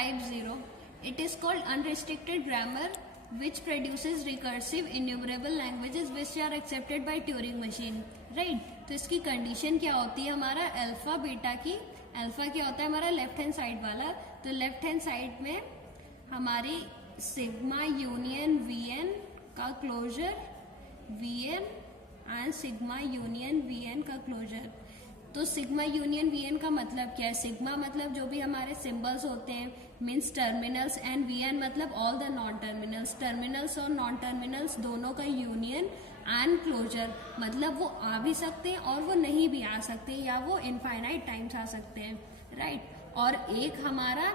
Type 0. It is called unrestricted grammar which produces recursive enumerable languages which are accepted by Turing machine. Right? तो इसकी condition क्या होती है हमारा alpha beta की. अल्फा क्या होता है हमारा लेफ्ट हैंड साइड वाला. तो लेफ्ट हैंड साइड में हमारी सिग्मा यूनियन वी एन का closure V N and sigma union V N का क्लोजर. तो सिग्मा यूनियन वी एन का मतलब क्या है. सिग्मा मतलब जो भी हमारे सिंबल्स होते हैं means terminals, and we N मतलब all the non terminals. Terminals और नॉन टर्मिनल्स दोनों का यूनियन एंड क्लोजर मतलब वो आ भी सकते हैं और वो नहीं भी आ सकते या वो इनफाइनाइट टाइम्स आ सकते हैं. राइट. और एक हमारा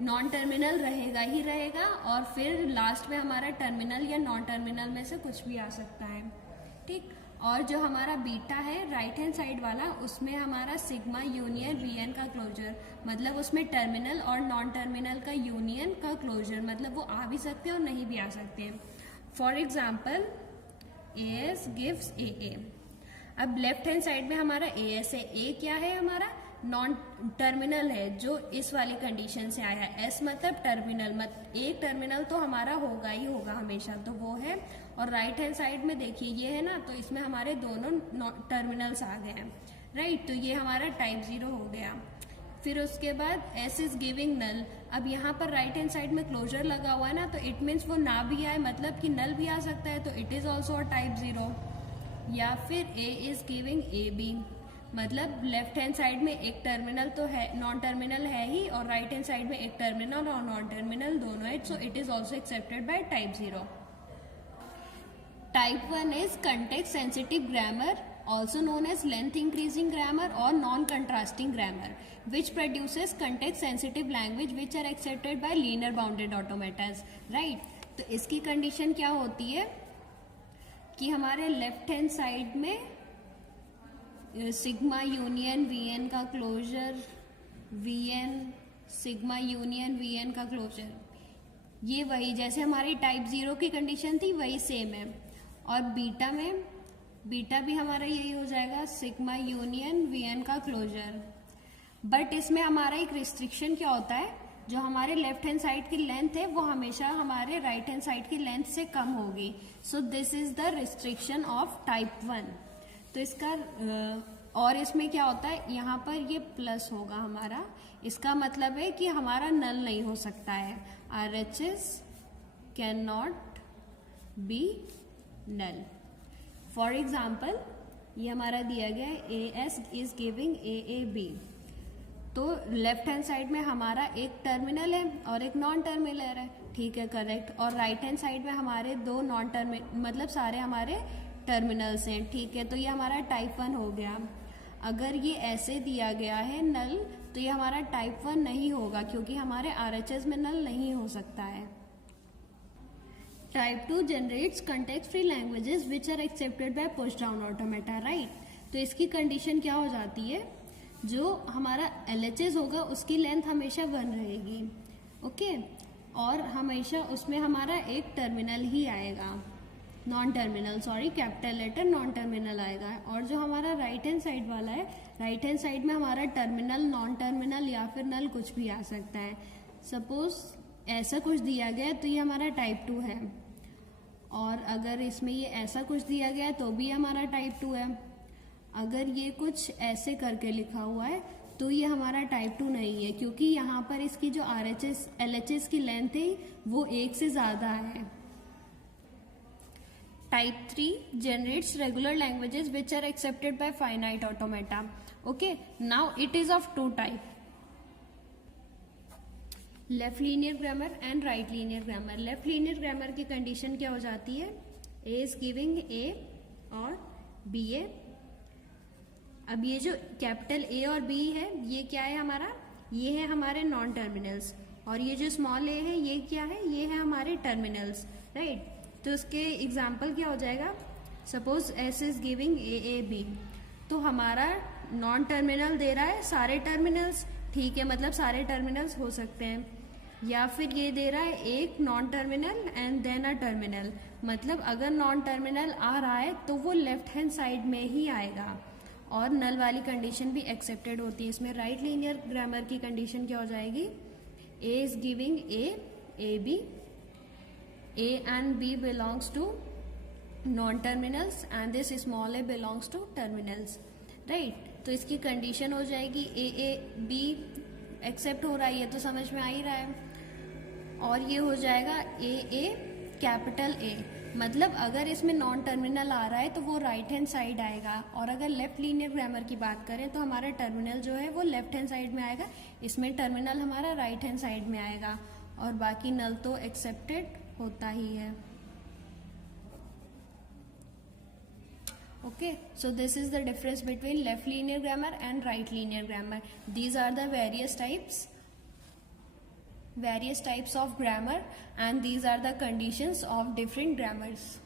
नॉन टर्मिनल रहेगा ही रहेगा और फिर लास्ट में हमारा टर्मिनल या नॉन टर्मिनल में से कुछ भी आ सकता है. ठीक. और जो हमारा बीटा है राइट हैंड साइड वाला उसमें हमारा सिग्मा यूनियन वी एन का क्लोजर मतलब उसमें टर्मिनल और नॉन टर्मिनल का यूनियन का क्लोजर मतलब वो आ भी सकते हैं और नहीं भी आ सकते हैं. For example A S gives A A. अब लेफ्ट हैंड साइड में हमारा ए एस है. ए क्या है हमारा नॉन टर्मिनल है जो इस वाली कंडीशन से आया है. एस मतलब टर्मिनल एक टर्मिनल तो हमारा होगा ही होगा हमेशा तो वो है. और राइट हैंड साइड में देखिए ये है ना तो इसमें हमारे दोनों टर्मिनल्स आ गए हैं. राइट. तो ये हमारा टाइप 0 हो गया. फिर उसके बाद एस इज गिविंग नल. अब यहाँ पर राइट हैंड साइड में क्लोजर लगा हुआ है ना तो इट मीन्स वो ना भी आए मतलब कि नल भी आ सकता है तो इट इज ऑल्सो टाइप 0. या फिर ए इज गिविंग ए बी मतलब लेफ्ट हैंड साइड में एक टर्मिनल तो है नॉन टर्मिनल है ही और राइट हैंड साइड में एक टर्मिनल और नॉन टर्मिनल दोनों है. So it is also accepted by type 0. Type 1 is context sensitive grammar also known as length increasing grammar or non-contrasting grammar which produces context sensitive language which are accepted by linear bounded automatas. Right. तो इसकी condition क्या होती है कि हमारे left hand side में sigma union V N का closure V N sigma union V N का क्लोजर ये वही जैसे हमारी टाइप 0 की कंडीशन थी वही सेम है. और बीटा में बीटा भी हमारा यही हो जाएगा सिग्मा यूनियन वी एन का क्लोजर. बट इसमें हमारा एक रिस्ट्रिक्शन क्या होता है जो हमारे लेफ्ट हैंड साइड की लेंथ है वो हमेशा हमारे राइट हैंड साइड की लेंथ से कम होगी. So this is the restriction of type 1. तो इसका और इसमें क्या होता है यहाँ पर ये प्लस होगा हमारा. इसका मतलब है कि हमारा नल नहीं हो सकता है. RHS can not be null. For example ये हमारा दिया गया है A S is giving A A B. तो लेफ्ट हैंड साइड में हमारा एक टर्मिनल है और एक नॉन टर्मिनल है. ठीक है करेक्ट. और राइट हैंड साइड में हमारे दो नॉन टर्मिनल मतलब सारे हमारे टर्मिनल्स हैं. ठीक है. तो ये हमारा टाइप 1 हो गया. अगर ये ऐसे दिया गया है नल तो ये हमारा टाइप 1 नहीं होगा क्योंकि हमारे RHS में नल नहीं हो सकता है. Type 2 generates context-free languages which are accepted by push-down automata, right? तो इसकी कंडीशन क्या हो जाती है जो हमारा LHS होगा उसकी लेंथ हमेशा 1 रहेगी. ओके. और हमेशा उसमें हमारा एक टर्मिनल ही आएगा non terminal capital letter non terminal आएगा. और जो हमारा राइट हैंड साइड वाला है राइट हैंड साइड में हमारा टर्मिनल नॉन टर्मिनल या फिर नल कुछ भी आ सकता है. सपोज ऐसा कुछ दिया गया तो ये हमारा टाइप 2 है. और अगर इसमें ये ऐसा कुछ दिया गया है तो भी हमारा टाइप 2 है. अगर ये कुछ ऐसे करके लिखा हुआ है तो ये हमारा टाइप 2 नहीं है क्योंकि यहाँ पर इसकी जो RHS LHS की लेंथ है वो 1 से ज्यादा है. Type 3 generates regular languages which are accepted by finite automata. Okay, now it is of 2 type. Left linear grammar and right linear grammar. Left linear grammar की कंडीशन क्या हो जाती है ए इज गिविंग ए और बी ए. अब ये जो कैपिटल ए और बी है ये क्या है हमारा ये है हमारे नॉन टर्मिनल्स और ये जो स्मॉल ए है ये क्या है ये है हमारे टर्मिनल्स. राइट. तो इसके एग्जाम्पल क्या हो जाएगा suppose S is giving A A B. तो हमारा नॉन टर्मिनल दे रहा है सारे टर्मिनल्स. ठीक है मतलब सारे टर्मिनल्स हो सकते हैं. या फिर ये दे रहा है एक non terminal and then a terminal मतलब अगर नॉन टर्मिनल आ रहा है तो वो लेफ्ट हैंड साइड में ही आएगा. और नल वाली कंडीशन भी एक्सेप्टेड होती है. इसमें राइट लीनियर ग्रामर की कंडीशन क्या हो जाएगी A is giving A, B. A and B belongs to non-terminals and this small a belongs to terminals, right? तो इसकी कंडीशन हो जाएगी A B एक्सेप्ट हो रहा है, ये तो समझ में आ ही रहा है, और ये हो जाएगा A कैपिटल A। मतलब अगर इसमें नॉन टर्मिनल आ रहा है तो वो राइट हैंड साइड आएगा, और अगर लेफ्ट लीनियर ग्रामर की बात करें तो हमारा टर्मिनल जो है वो लेफ्ट हैंड साइड में आएगा, इसमें टर्मिनल हमारा राइट हैंड साइड में आएगा, और बाकी नल तो एक्सेप्टेड होता ही है। Okay, so this is the difference between left linear grammar and right linear grammar. These are the various types of grammar, and these are the conditions of different grammars.